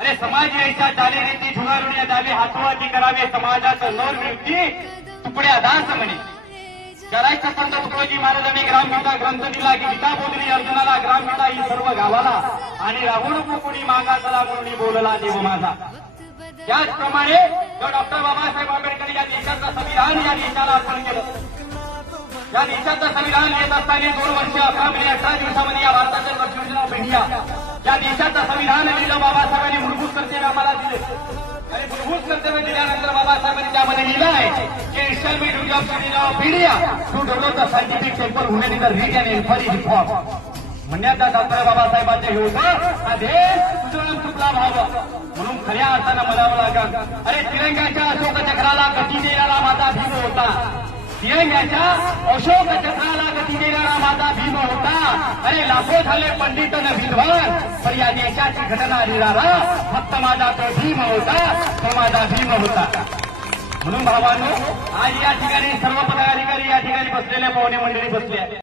अरे समाज यायच्या चालीरीती झुगारून द्यावे हातवाती करावे समाजाचं नर वृत्ती तुकड्या दास म्हणे. करायचं पंत तुकडोजी महाराजांनी ग्रामगीता ग्रंथ दिला गीता बोधली अर्जुनाला ग्रामगीता ही सर्व गावाला. आणि राहून कुणी मागासला म्हणून बोलला देव माझा. त्याचप्रमाणे डॉक्टर बाबासाहेब आंबेडकर या देशाचं संविधान या देशाला अर्पण केलं. या देशाचं संविधान येत असताना दोन वर्ष अकरा महिने अठरा दिवसामध्ये या भारताच्या कॉन्स्टिट्यूशन ऑफ इंडिया या देशाचं संविधान लिहिलं बाबासाहेबांनी मूलभूत कर्तव्य आम्हाला दिले. आणि मूलभूत कर्तव्य दिल्यानंतर बाबासाहेबांनी त्यामध्ये लिहिलं आहे की it shall duty of of India to develop the scientific temple human in the and inquiry reform म्हणण्याचा डॉक्टर बाबासाहेबांचे हे होतं हा देश तुझं चुकला व्हावं. म्हणून खऱ्या अर्थानं म्हणावं लागत अरे तिरंगाच्या अशोक चक्राला गती देणारा माझा भीम होता. तिरंगाच्या अशोक चक्राला गती देणारा माझा होता. अरे लाखो झाले पंडित न विद्वान. पण या देशाची घटना लिहिणारा फक्त माझा तो भीम होता. तो माझा भीम होता. म्हणून भावानो आज या ठिकाणी सर्व पदाधिकारी या ठिकाणी बसलेल्या पाहुणे मंडळी बसले.